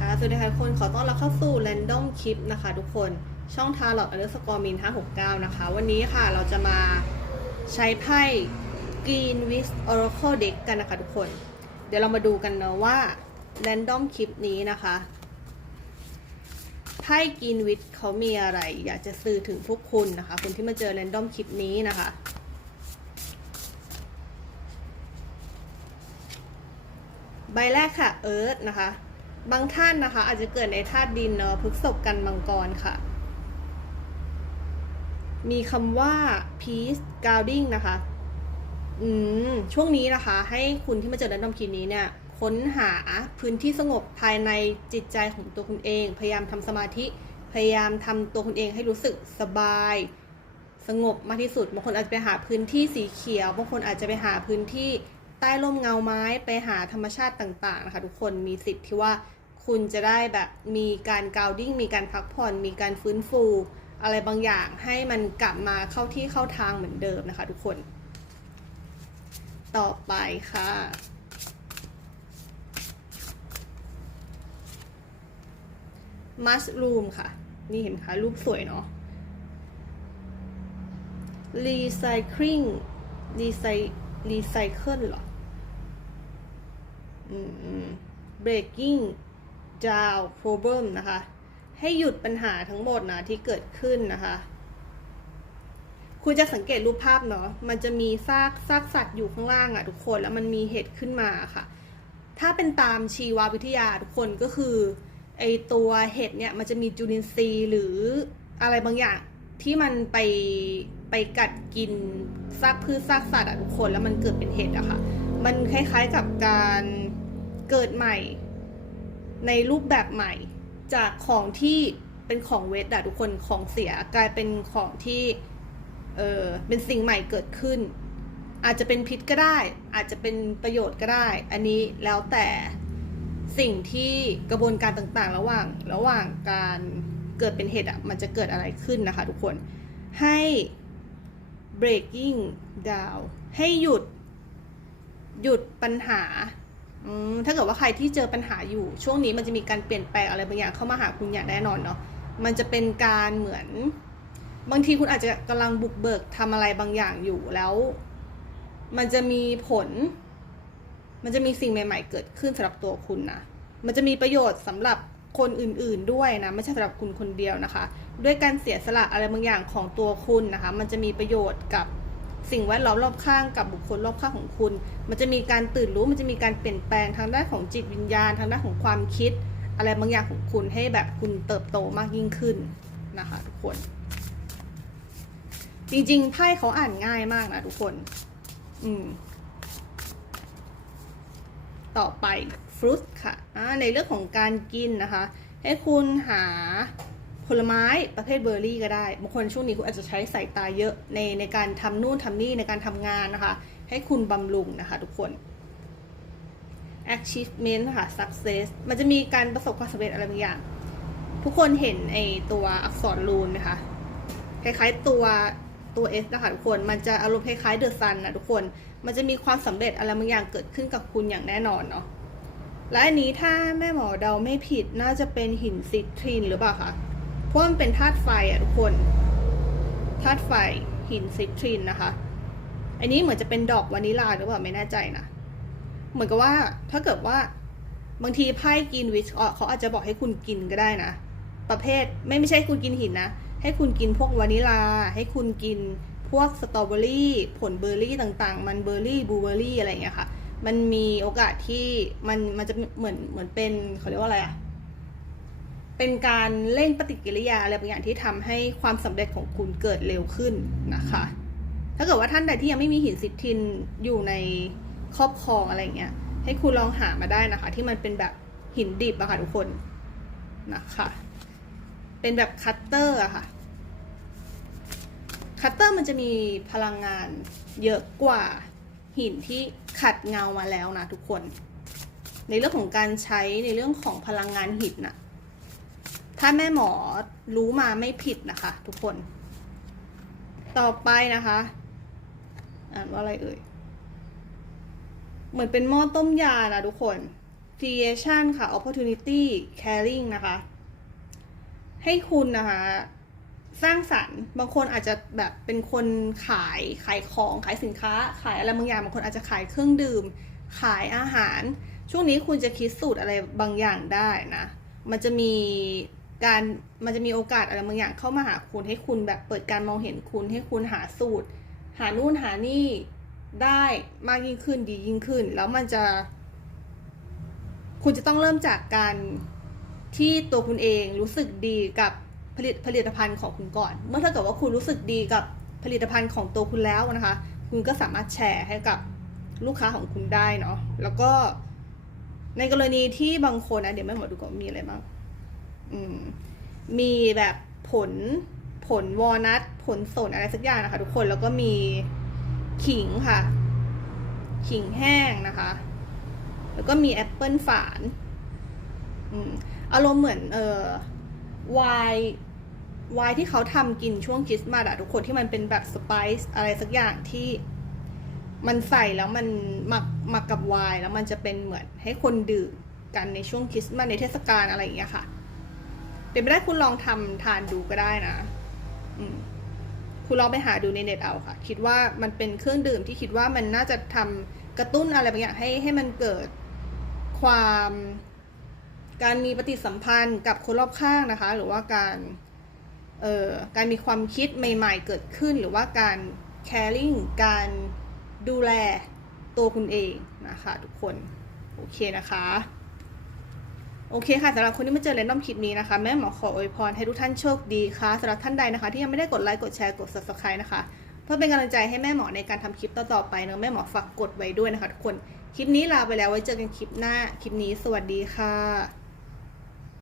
คะสวัสดีค่ะทุกคนขอต้อนรับเข้าสู่ Random Clip นะคะ ทุกคนช่องทาร์ลอตอันเดอร์สกอร์มิน569 นะคะ วันนี้ค่ะเราจะมาใช้ไพ่ Green with Oracle Deck กันนะคะทุกคน เดี๋ยวเรามาดูกันนะว่า Random Clip นี้นะคะไพ่ Green with เขามีอะไร อยากจะสื่อถึงพวกคุณนะคะคนที่มาเจอ Random Clip นี้นะคะใบแรกค่ะเอิร์ธนะคะ บางท่านนะคะ อาจจะเกิดในธาตุดินเนาะพฤษภกันมังกรค่ะ มีคำว่า peace grounding นะคะ อืม ช่วงนี้นะคะ ให้คุณที่มาเจอแรนดอมคีนี้เนี่ย ค้นหาพื้นที่สงบภายในจิตใจของตัวคุณเอง พยายามทำสมาธิ พยายามทำตัวคุณเองให้รู้สึกสบาย สงบมากที่สุด บางคนอาจจะไปหาพื้นที่สีเขียว บางคนอาจจะไปหาพื้นที่ ใต้ร่มเงาไม้ไปหาธรรมชาติต่างๆนะคะทุกคนมีสิทธิ์ที่ว่าคุณจะได้แบบมีการกาวดิ้งมีการพักผ่อนมีการฟื้นฟู อะไรบางอย่างให้มันกลับมาเข้าที่เข้าทางเหมือนเดิมนะคะทุกคน ต่อไปค่ะ มัสรูมค่ะ นี่เห็นคะรูปสวยเนาะ recycling recy- recycle เหรอ breaking down problem นะคะ ให้หยุดปัญหาทั้งหมดนะที่เกิดขึ้นนะคะคุณจะสังเกตรูปภาพเนาะ มันจะมีซากซากสัตว์อยู่ข้างล่างอะทุกคน แล้วมันมีเห็ดขึ้นมาค่ะ ถ้าเป็นตามชีววิทยาทุกคนก็คือไอตัวเห็ดเนี่ยมันจะมีจุลินทรีย์หรืออะไรบางอย่างที่มันไปไปกัดกินซากพืชซากสัตว์อะทุกคน แล้วมันเกิดเป็นเห็ดอะค่ะ มันคล้ายๆกับการ เกิดใหม่ ในรูปแบบใหม่ จากของที่เป็นของเวทอะทุกคนของเสียกลายเป็นของที่เออเป็นสิ่งใหม่เกิดขึ้น อาจจะเป็นพิษก็ได้ อาจจะเป็นประโยชน์ก็ได้ อันนี้แล้วแต่สิ่งที่กระบวนการต่างๆ ระหว่างระหว่างการเกิดเป็นเหตุอะมันจะเกิดอะไรขึ้นนะคะทุกคนให้ breaking down ให้หยุดหยุดปัญหา ถ้าเกิดว่าใครที่เจอปัญหาอยู่ ช่วงนี้มันจะมีการเปลี่ยนแปลงอะไรบางอย่างเข้ามาหาคุณอย่างแน่นอนเนาะมันจะเป็นการเหมือน บางทีคุณอาจจะกำลังบุกเบิกทำอะไรบางอย่างอยู่แล้ว มันจะมีผล มันจะมีสิ่งใหม่ ๆ เกิดขึ้นสำหรับตัวคุณนะมันจะมีประโยชน์สำหรับคนอื่น ๆด้วยนะไม่ใช่สำหรับคุณคนเดียวนะคะ ด้วยการเสียสละอะไรบางอย่างของตัวคุณนะคะ มันจะมีประโยชน์กับ สิ่งแวดล้อมรอบข้างกับบุคคลรอบข้างของคุณ มันจะมีการตื่นรู้มันจะมีการเปลี่ยนแปลงทางด้านของจิตวิญญาณ ทางด้านของความคิด อะไรบางอย่างของคุณให้แบบคุณเติบโตมากยิ่งขึ้นนะคะทุกคน จริงๆไพ่เขาอ่านง่ายมากนะทุกคน อืม ต่อไปฟรุตค่ะอ่าในเรื่องของการกินนะคะ ให้คุณหา ผลไม้ประเภทเบอร์รี่ก็ได้บางคนช่วงนี้คุณอาจจะใช้สายตาเยอะในในการทำนู่นทำนี่ในการทำงานนะคะ ให้คุณบำรุงนะคะทุกคน achievement ค่ะ success มันจะมีการประสบความสำเร็จอะไรบางอย่าง ทุกคนเห็นไอตัวอักษรรูนไหมคะคล้ายๆตัวตัว S นะคะทุกคน มันจะอารมณ์คล้ายๆเดอะซันนะทุกคน มันจะมีความสำเร็จอะไรบางอย่างเกิดขึ้นกับคุณอย่างแน่นอนเนาะ และอันนี้ถ้าแม่หมอเดาไม่ผิดน่าจะเป็นหินซิตรินหรือเปล่าคะ เพราะมันเป็นธาตุไฟอะทุกคนธาตุไฟหินซิตรินนะคะ อันนี้เหมือนจะเป็นดอกวานิลลาหรือเปล่าไม่แน่ใจนะ เหมือนกับว่าถ้าเกิดว่าบางทีไพ่กินวิชเขาอาจจะบอกให้คุณกินก็ได้นะ ประเภทไม่ไม่ใช่คุณกินหินนะ ให้คุณกินพวกวานิลา ให้คุณกินพวกสตรอเบอรี่ผลเบอร์รี่ต่างๆ มันเบอร์รี่บลูเบอร์รี่อะไรอย่างเงี้ยค่ะ มันมีโอกาสที่มันมันจะเหมือนเหมือนเป็นเขาเรียกว่าอะไรอะ เป็นการเร่งปฏิกิริยาอะไรบางอย่างที่ทำให้ความสำเร็จของคุณเกิดเร็วขึ้นนะคะ ถ้าเกิดว่าท่านใดที่ยังไม่มีหินซิตรินอยู่ในครอบครองอะไรเงี้ย ให้คุณลองหามาได้นะคะ ที่มันเป็นแบบหินดิบอะค่ะทุกคนนะคะ เป็นแบบคัตเตอร์อะค่ะ คัตเตอร์มันจะมีพลังงานเยอะกว่าหินที่ขัดเงามาแล้วนะทุกคน ในเรื่องของการใช้ในเรื่องของพลังงานหินนะ ถ้าแม่หมอรู้มาไม่ผิดนะคะ ทุกคน ต่อไปนะคะ อ่านว่าอะไรเอ่ย เหมือนเป็นหม้อต้มยานะทุกคน creation ค่ะ opportunity caring นะคะ ให้คุณนะคะ สร้างสรรค์ บางคนอาจจะแบบเป็นคนขายขายของขายสินค้า ขายอะไรบางอย่าง บางคนอาจจะขายเครื่องดื่ม ขายอาหาร ช่วงนี้คุณจะคิดสูตรอะไรบางอย่างได้นะ มันจะมี การมันจะมีโอกาสอะไรบางอย่างเข้ามาหาคุณให้คุณแบบเปิดการมองเห็นคุณให้คุณหาสูตร หานู่นหานี่ได้มากยิ่งขึ้นดียิ่งขึ้น แล้วมันจะ คุณจะต้องเริ่มจากการที่ตัวคุณเองรู้สึกดีกับผลิตผลิตภัณฑ์ของคุณก่อน เมื่อถ้าเกิดว่าคุณรู้สึกดีกับผลิตภัณฑ์ของตัวคุณแล้วนะคะ คุณก็สามารถแชร์ให้กับลูกค้าของคุณได้เนาะแล้วก็ในกรณีที่บางคนนะเดี๋ยวแม่หมอดูก่อนมีอะไรบ้าง มีแบบผลผลวอลนัทผลสนอะไรสักอย่างนะคะ ทุกคนแล้วก็มีขิงค่ะ ขิงแห้งนะคะ แล้วก็มีแอปเปิลฝานอารมณ์เหมือนเอ่อไวน์ไวน์ที่เขาทำกินช่วงคริสต์มาสอะทุกคนที่มันเป็นแบบสไปซ์อะไรสักอย่างที่มันใส่แล้วมันหมักหมักกับไวน์แล้วมันจะเป็นเหมือนให้คนดื่มกันในช่วงคริสต์มาสในเทศกาลอะไรอย่างเงี้ยค่ะ เป็นไปได้คุณลองทำทานดูก็ได้นะ อืมคุณลองไปหาดูในเน็ตเอาค่ะ คิดว่ามันเป็นเครื่องดื่มที่คิดว่ามันน่าจะทำกระตุ้นอะไรบางอย่างให้ให้มันเกิดความการมีปฏิสัมพันธ์กับคนรอบข้างนะคะ หรือว่าการเอ่อการมีความคิดใหม่ๆ เกิดขึ้น หรือว่าการ caring การดูแลตัวคุณเองนะคะ ทุกคน โอเคนะคะ โอเคค่ะสำหรับคนที่มาเจอเรนดอมคลิปนี้นะคะ แม่หมอขออวยพรให้ทุกท่านโชคดีค่ะสำหรับท่านใดนะคะ ที่ยังไม่ได้กดไลค์กดแชร์กด subscribe นะคะ เพื่อเป็นกำลังใจให้แม่หมอในการทำคลิปต่อๆไปเนอะแม่หมอฝากกดไว้ด้วยนะคะทุกคนคลิปนี้ลาไปแล้วไว้เจอกันคลิปหน้าคลิปนี้ สวัสดีค่ะ